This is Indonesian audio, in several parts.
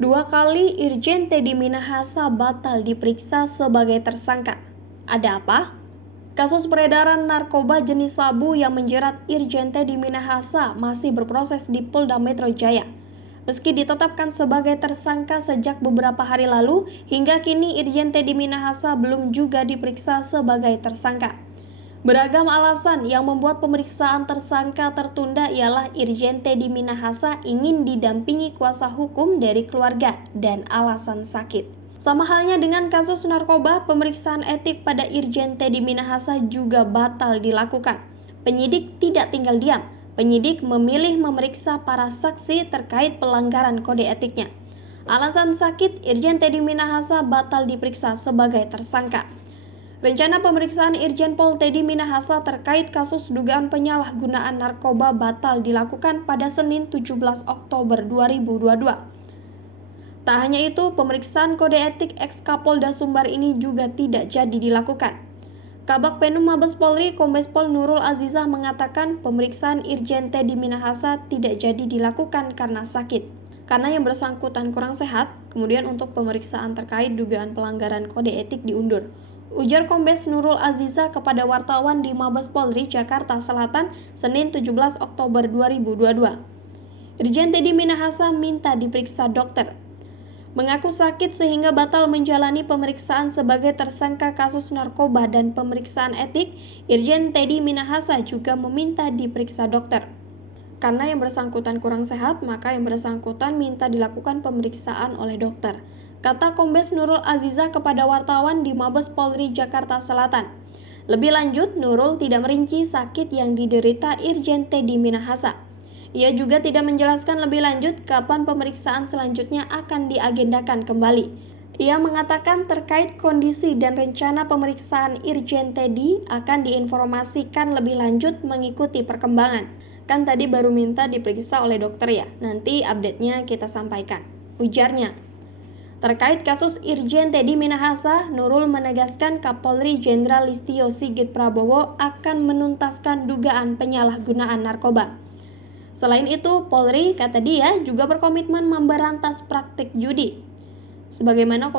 Dua kali Irjen Teddy Minahasa batal diperiksa sebagai tersangka. Ada apa? Kasus peredaran narkoba jenis sabu yang menjerat Irjen Teddy Minahasa masih berproses di Polda Metro Jaya. Meski ditetapkan sebagai tersangka sejak beberapa hari lalu, hingga kini Irjen Teddy Minahasa belum juga diperiksa sebagai tersangka. Beragam alasan yang membuat pemeriksaan tersangka tertunda ialah Irjen Teddy Minahasa ingin didampingi kuasa hukum dari keluarga dan alasan sakit. Sama halnya dengan kasus narkoba, pemeriksaan etik pada Irjen Teddy Minahasa juga batal dilakukan. Penyidik tidak tinggal diam. Penyidik memilih memeriksa para saksi terkait pelanggaran kode etiknya. Alasan sakit, Irjen Teddy Minahasa batal diperiksa sebagai tersangka. Rencana pemeriksaan Irjen Pol Teddy Minahasa terkait kasus dugaan penyalahgunaan narkoba batal dilakukan pada Senin 17 Oktober 2022. Tak hanya itu, pemeriksaan kode etik ex-Kapolda Sumbar ini juga tidak jadi dilakukan. Kabag Penum Mabes Polri Kombes Pol Nurul Azizah mengatakan pemeriksaan Irjen Teddy Minahasa tidak jadi dilakukan karena sakit. Karena yang bersangkutan kurang sehat, kemudian untuk pemeriksaan terkait dugaan pelanggaran kode etik diundur. Ujar Kombes Nurul Azizah kepada wartawan di Mabes Polri Jakarta Selatan Senin 17 Oktober 2022. Irjen Teddy Minahasa minta diperiksa dokter. Mengaku sakit sehingga batal menjalani pemeriksaan sebagai tersangka kasus narkoba dan pemeriksaan etik, Irjen Teddy Minahasa juga meminta diperiksa dokter. Karena yang bersangkutan kurang sehat, maka yang bersangkutan minta dilakukan pemeriksaan oleh dokter, kata Kombes Nurul Azizah kepada wartawan di Mabes Polri Jakarta Selatan. Lebih lanjut, Nurul tidak merinci sakit yang diderita Irjen Teddy Minahasa. Ia juga tidak menjelaskan lebih lanjut kapan pemeriksaan selanjutnya akan diagendakan kembali. Ia mengatakan terkait kondisi dan rencana pemeriksaan Irjen Teddy akan diinformasikan lebih lanjut mengikuti perkembangan. Kan tadi baru minta diperiksa oleh dokter ya, nanti update-nya kita sampaikan, ujarnya. Terkait kasus Irjen Teddy Minahasa, Nurul menegaskan Kapolri Jenderal Listio Sigit Prabowo akan menuntaskan dugaan penyalahgunaan narkoba. Selain itu, Polri, kata dia, juga berkomitmen memberantas praktik judi. Sebagaimana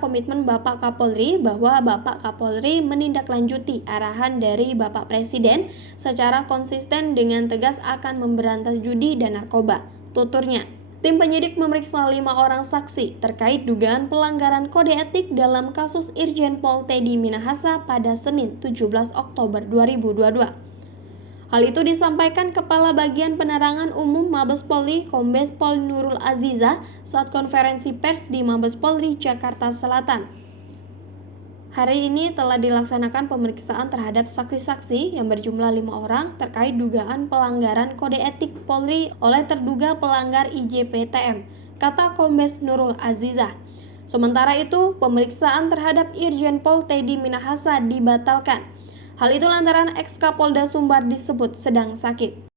komitmen Bapak Kapolri bahwa Bapak Kapolri menindaklanjuti arahan dari Bapak Presiden secara konsisten dengan tegas akan memberantas judi dan narkoba, tuturnya. Tim penyidik memeriksa 5 orang saksi terkait dugaan pelanggaran kode etik dalam kasus Irjen Pol Teddy Minahasa pada Senin 17 Oktober 2022. Hal itu disampaikan Kepala Bagian Penerangan Umum Mabes Polri Kombes Pol Nurul Azizah saat konferensi pers di Mabes Polri Jakarta Selatan. Hari ini telah dilaksanakan pemeriksaan terhadap saksi-saksi yang berjumlah 5 orang terkait dugaan pelanggaran kode etik Polri oleh terduga pelanggar IJPTM, kata Kombes Nurul Azizah. Sementara itu, pemeriksaan terhadap Irjen Pol Teddy Minahasa dibatalkan. Hal itu lantaran ex-Kapolda Sumbar disebut sedang sakit.